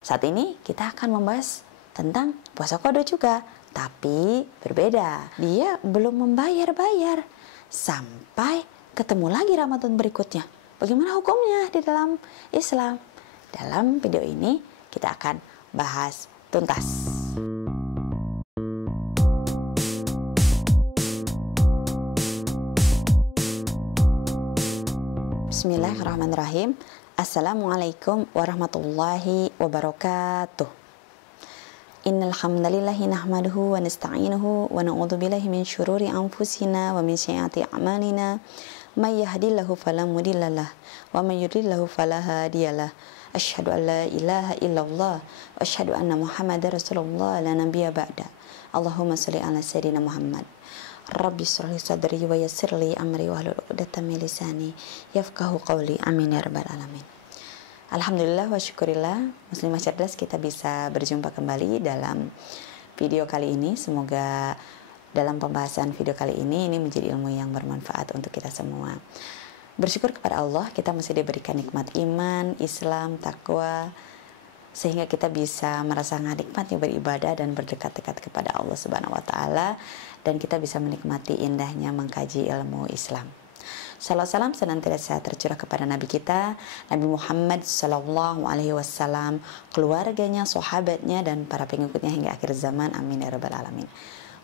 Saat ini kita akan membahas tentang puasa qada juga, tapi berbeda. Dia belum membayar sampai ketemu lagi Ramadan berikutnya. Bagaimana hukumnya di dalam Islam? Dalam video ini kita akan bahas tuntas. Bismillahirrahmanirrahim. Assalamualaikum warahmatullahi wabarakatuh. Innal hamdalillahi nahmaduhu wa nasta'inuhu wa na'udzu billahi min syururi anfusina wa min sayyiati a'malina. May yahdihillahu fala mudhillalah wa may yudhlilhu fala hadiyalah. Asyhadu an la ilaha illallah wa asyhadu anna Muhammadar Rasulullah la nabiyya ba'da. Allahumma shalli ala sayyidina Muhammad. Rabbi shrah li sadri wa yassir li amri wahlul 'uqdatam min lisani yafqahu qawli. Amin ya rabbal alamin. Alhamdulillah wa syukurillah, muslimah cerdas, kita bisa berjumpa kembali dalam video kali ini. Semoga dalam pembahasan video kali ini menjadi ilmu yang bermanfaat untuk kita semua. Bersyukur kepada Allah, kita masih diberikan nikmat iman, Islam, takwa, sehingga kita bisa merasakan nikmatnya beribadah dan berdekat-dekat kepada Allah Subhanahu wa taala, dan kita bisa menikmati indahnya mengkaji ilmu Islam. Salam salam senantiasa tercurah kepada Nabi kita, Nabi Muhammad Sallallahu Alaihi Wasallam, keluarganya, sahabatnya, dan para pengikutnya hingga akhir zaman. Amin ya rabbal alamin.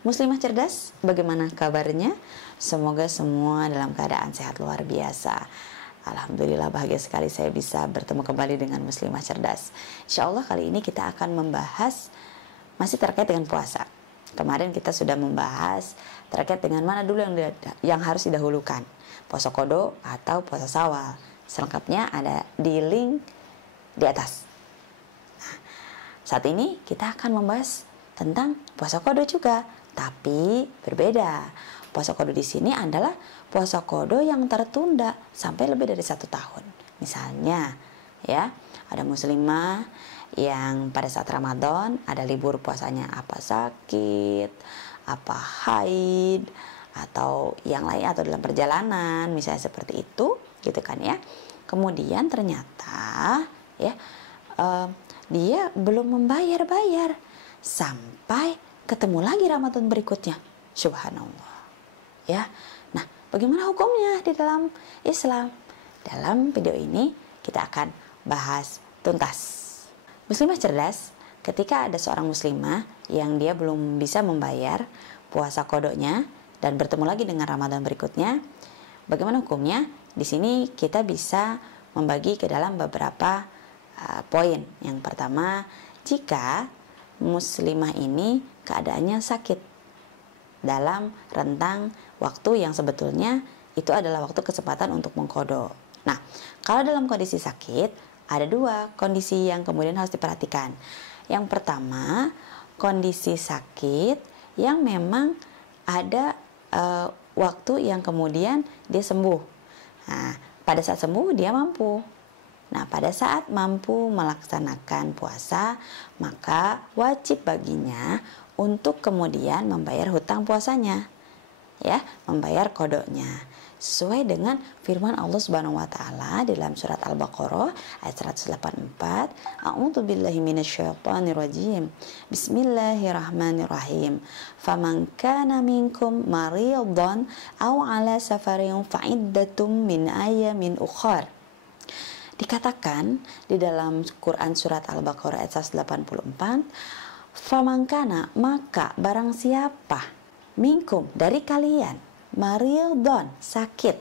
Muslimah cerdas, bagaimana kabarnya? Semoga semua dalam keadaan sehat luar biasa. Alhamdulillah, bahagia sekali saya bisa bertemu kembali dengan muslimah cerdas. Insya Allah kali ini kita akan membahas masih terkait dengan puasa. Kemarin kita sudah membahas terkait dengan mana dulu yang harus didahulukan, puasa qada atau puasa Syawal. Selengkapnya ada di link di atas. Nah, saat ini kita akan membahas tentang puasa qada juga, tapi berbeda. Puasa qada di sini adalah puasa qada yang tertunda sampai lebih dari 1 tahun. Misalnya, ya, ada muslimah yang pada saat Ramadan ada libur puasanya, apa sakit, apa haid, atau yang lain, atau dalam perjalanan, misalnya seperti itu, gitu kan ya. Kemudian ternyata ya dia belum membayar sampai ketemu lagi Ramadan berikutnya. Subhanallah. Ya. Nah, bagaimana hukumnya di dalam Islam? Dalam video ini kita akan bahas tuntas. Muslimah cerdas, ketika ada seorang muslimah yang dia belum bisa membayar puasa qadanya dan bertemu lagi dengan Ramadan berikutnya, bagaimana hukumnya? Di sini kita bisa membagi ke dalam beberapa poin. Yang pertama, jika muslimah ini keadaannya sakit dalam rentang waktu yang sebetulnya itu adalah waktu kesempatan untuk mengqada. Nah, kalau dalam kondisi sakit, ada 2 kondisi yang kemudian harus diperhatikan. Yang pertama, kondisi sakit yang memang ada waktu yang kemudian dia sembuh. Nah, pada saat sembuh dia mampu. Nah, pada saat mampu melaksanakan puasa, maka wajib baginya untuk kemudian membayar hutang puasanya, ya, membayar qadanya. Sesuai dengan firman Allah Subhanahu wa taala dalam surat Al-Baqarah ayat 184, A'udzu billahi minasyaitonir rajim. Bismillahirrahmanirrahim. Faman kana minkum maridan aw ala safarin fa'iddatum min ayamin ukhar. Dikatakan di dalam Quran surat Al-Baqarah ayat 184, faman kana, maka barang siapa, minkum, dari kalian, maridan, sakit,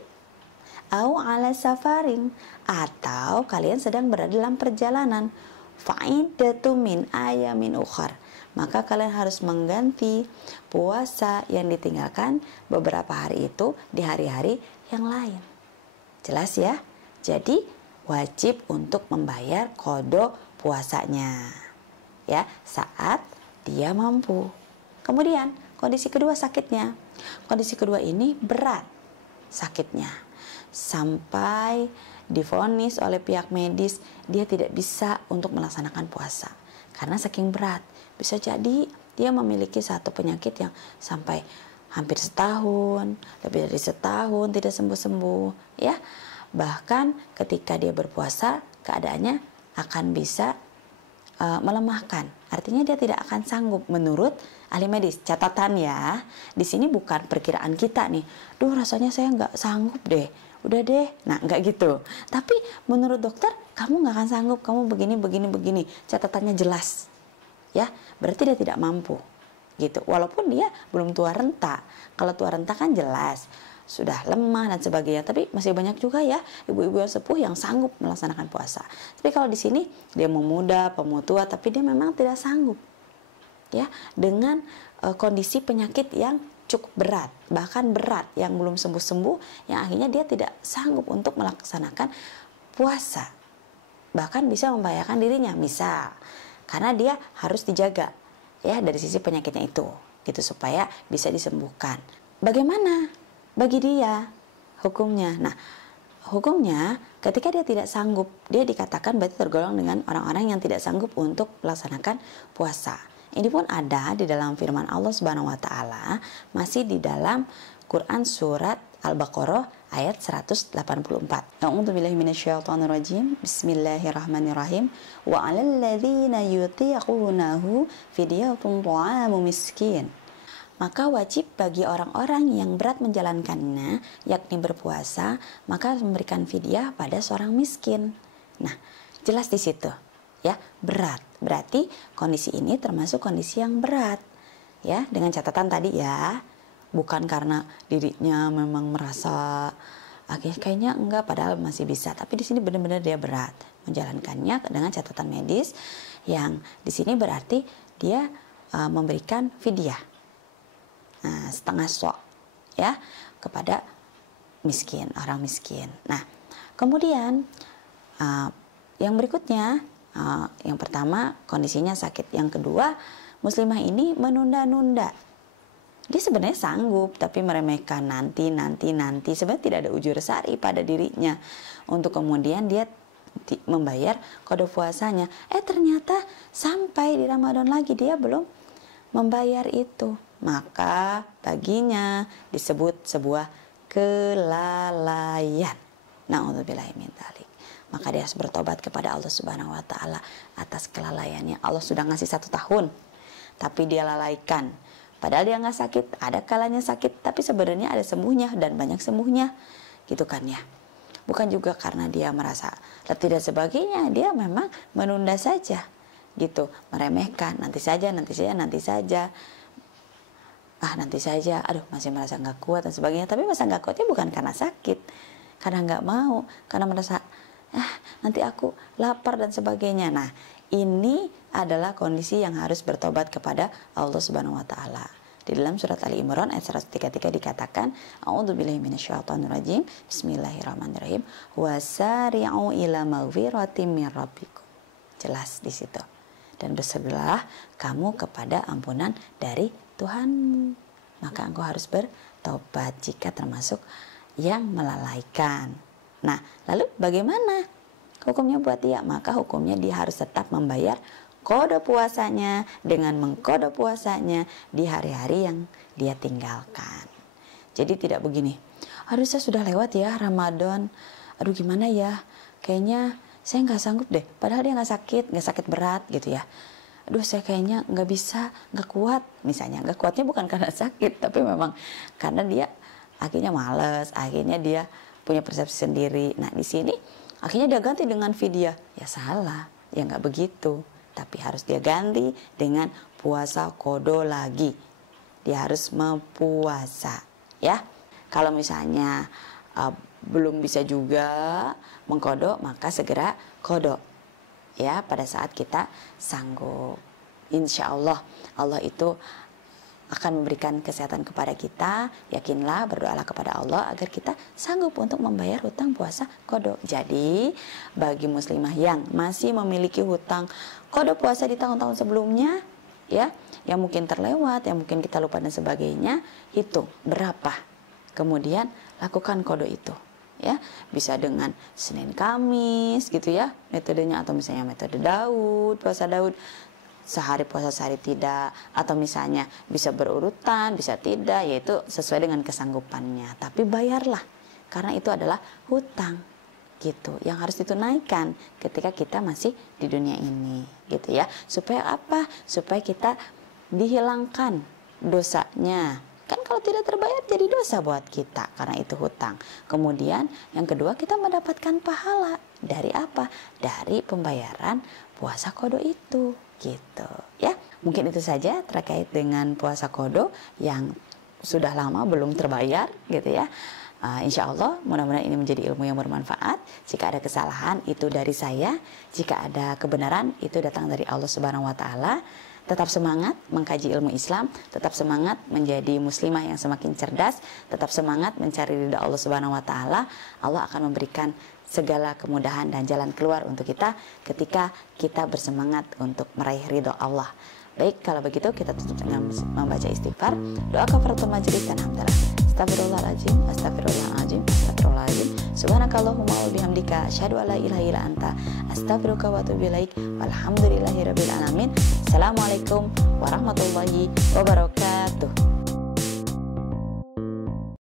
au ala safaring, atau kalian sedang berada dalam perjalanan, fa'iddatu min ayamin ukhar, maka kalian harus mengganti puasa yang ditinggalkan beberapa hari itu di hari-hari yang lain. Jelas ya? Jadi wajib untuk membayar qada puasanya, ya, saat dia mampu. Kemudian kondisi kedua, sakitnya. Kondisi kedua ini berat sakitnya, sampai divonis oleh pihak medis dia tidak bisa untuk melaksanakan puasa karena saking berat. Bisa jadi dia memiliki satu penyakit yang sampai hampir setahun, lebih dari setahun tidak sembuh-sembuh, ya. Bahkan ketika dia berpuasa, keadaannya akan bisa melemahkan. Artinya dia tidak akan sanggup menurut ahli medis. Catatan ya, di sini bukan perkiraan kita nih. Duh, rasanya saya nggak sanggup deh. Udah deh. Nah, nggak gitu. Tapi menurut dokter, kamu nggak akan sanggup. Kamu begini, begini, begini. Catatannya jelas. Ya, berarti dia tidak mampu. Gitu. Walaupun dia belum tua renta. Kalau tua renta kan jelas sudah lemah dan sebagainya, tapi masih banyak juga ya ibu-ibu yang sepuh yang sanggup melaksanakan puasa. Tapi kalau di sini dia mau muda, mau tua, tapi dia memang tidak sanggup ya dengan kondisi penyakit yang cukup berat, bahkan berat yang belum sembuh-sembuh, yang akhirnya dia tidak sanggup untuk melaksanakan puasa, bahkan bisa membahayakan dirinya, misal karena dia harus dijaga ya dari sisi penyakitnya itu gitu supaya bisa disembuhkan. Bagaimana bagi dia hukumnya? Nah, hukumnya ketika dia tidak sanggup, dia dikatakan berarti tergolong dengan orang-orang yang tidak sanggup untuk melaksanakan puasa. Ini pun ada di dalam firman Allah Subhanahu wa taala, masih di dalam Quran surat Al-Baqarah ayat 184. A'udzubillahi minasyaitonirrajim. Bismillahirrahmanirrahim. Wa 'alal ladzina yutiqunahu fidyatun ta'amu miskin. Maka wajib bagi orang-orang yang berat menjalankannya, yakni berpuasa, maka memberikan fidyah pada seorang miskin. Nah, jelas di situ, ya, berat. Berarti kondisi ini termasuk kondisi yang berat, ya, dengan catatan tadi ya, bukan karena dirinya memang merasa kayaknya enggak, padahal masih bisa. Tapi di sini benar-benar dia berat menjalankannya dengan catatan medis, yang di sini berarti dia memberikan fidyah. Nah, setengah sok ya kepada miskin, orang miskin. Nah, kemudian yang berikutnya, yang pertama kondisinya sakit, yang kedua muslimah ini menunda-nunda. Dia sebenarnya sanggup tapi meremehkan nanti. Sebenarnya tidak ada ujur syar'i pada dirinya untuk kemudian dia membayar qada puasanya. Ternyata sampai di Ramadan lagi dia belum membayar itu. Maka baginya disebut sebuah kelalaian. Na'udzubillahi min dzalik. Maka dia harus bertobat kepada Allah Subhanahu wa taala atas kelalaiannya. Allah sudah ngasih 1 tahun, tapi dia lalaikan. Padahal dia nggak sakit, ada kalanya sakit, tapi sebenarnya ada sembuhnya dan banyak sembuhnya, gitu kan ya. Bukan juga karena dia merasa letih dan sebagainya, dia memang menunda saja, gitu, meremehkan, nanti saja. Nanti saja, aduh masih merasa nggak kuat dan sebagainya. Tapi masa nggak kuatnya bukan karena sakit, karena nggak mau, karena merasa nanti aku lapar dan sebagainya. Nah, ini adalah kondisi yang harus bertobat kepada Allah Subhanahu wa taala. Di dalam surat Ali Imran ayat 133 dikatakan, A'udzubillahi minasyaitonirrajim. Bismillahirrahmanirrahim. Wasari'u ila maghfiratin min rabbikum. Jelas di situ. Dan bersegeralah kamu kepada ampunan dari Tuhanmu. Maka engkau harus bertobat jika termasuk yang melalaikan. Nah, lalu bagaimana hukumnya buat dia? Maka hukumnya dia harus tetap membayar qada puasanya dengan mengqada puasanya di hari-hari yang dia tinggalkan. Jadi tidak begini, aduh saya sudah lewat ya Ramadan, aduh gimana ya, kayaknya saya nggak sanggup deh, padahal dia nggak sakit berat gitu ya. Aduh saya kayaknya nggak bisa, nggak kuat. Misalnya nggak kuatnya bukan karena sakit, tapi memang karena dia akhirnya malas, akhirnya dia punya persepsi sendiri. Nah di sini akhirnya dia ganti dengan fidyah. Ya salah, ya nggak begitu. Tapi harus dia ganti dengan puasa qada lagi. Dia harus mempuasa, ya. Kalau misalnya belum bisa juga mengqada, maka segera qada. Ya, pada saat kita sanggup. Insya Allah, Allah itu akan memberikan kesehatan kepada kita. Yakinlah, berdoalah kepada Allah agar kita sanggup untuk membayar hutang puasa qada. Jadi, bagi muslimah yang masih memiliki hutang qada puasa di tahun-tahun sebelumnya, ya, yang mungkin terlewat, yang mungkin kita lupa dan sebagainya, hitung berapa. Kemudian lakukan qada itu. Ya, bisa dengan Senin Kamis gitu ya metodenya, atau misalnya metode Daud, puasa Daud, sehari puasa sehari tidak, atau misalnya bisa berurutan, bisa tidak, yaitu sesuai dengan kesanggupannya. Tapi bayarlah, karena itu adalah hutang gitu yang harus ditunaikan ketika kita masih di dunia ini. gitu ya. Supaya apa? Supaya kita dihilangkan dosanya. Kan kalau tidak terbayar jadi dosa buat kita karena itu hutang. Kemudian yang kedua, kita mendapatkan pahala dari apa? Dari pembayaran puasa qada itu gitu ya. Mungkin itu saja terkait dengan puasa qada yang sudah lama belum terbayar gitu ya. Insya Allah mudah-mudahan ini menjadi ilmu yang bermanfaat. Jika ada kesalahan itu dari saya, jika ada kebenaran itu datang dari Allah Subhanahu wa taala. Tetap semangat mengkaji ilmu Islam, tetap semangat menjadi muslimah yang semakin cerdas, tetap semangat mencari ridha Allah Subhanahu wa taala. Allah akan memberikan segala kemudahan dan jalan keluar untuk kita ketika kita bersemangat untuk meraih ridha Allah. Baik, kalau begitu kita tutup dengan membaca istighfar, doa kafaratul majelis dan hamdalah. Astagfirullahaladzim, astagfirullahaladzim, astagfirullahaladzim. Subhanakallahumma wa bihamdika asyhadu an la ilaha illa anta astaghfiruka wa atubu ilaik. Walhamdulillahirabbil alamin. Assalamualaikum warahmatullahi wabarakatuh.